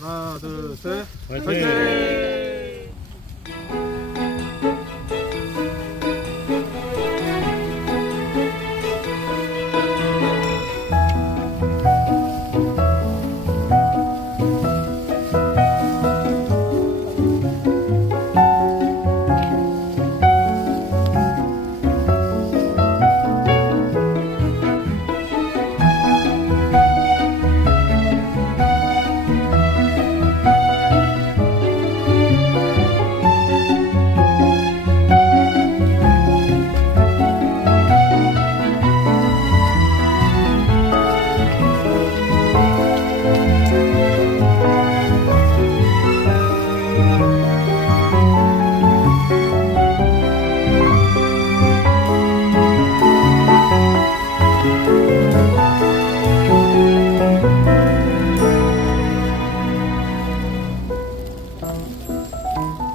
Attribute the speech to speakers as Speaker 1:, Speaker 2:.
Speaker 1: 하나, 둘, 셋.
Speaker 2: 화이팅! Thank you.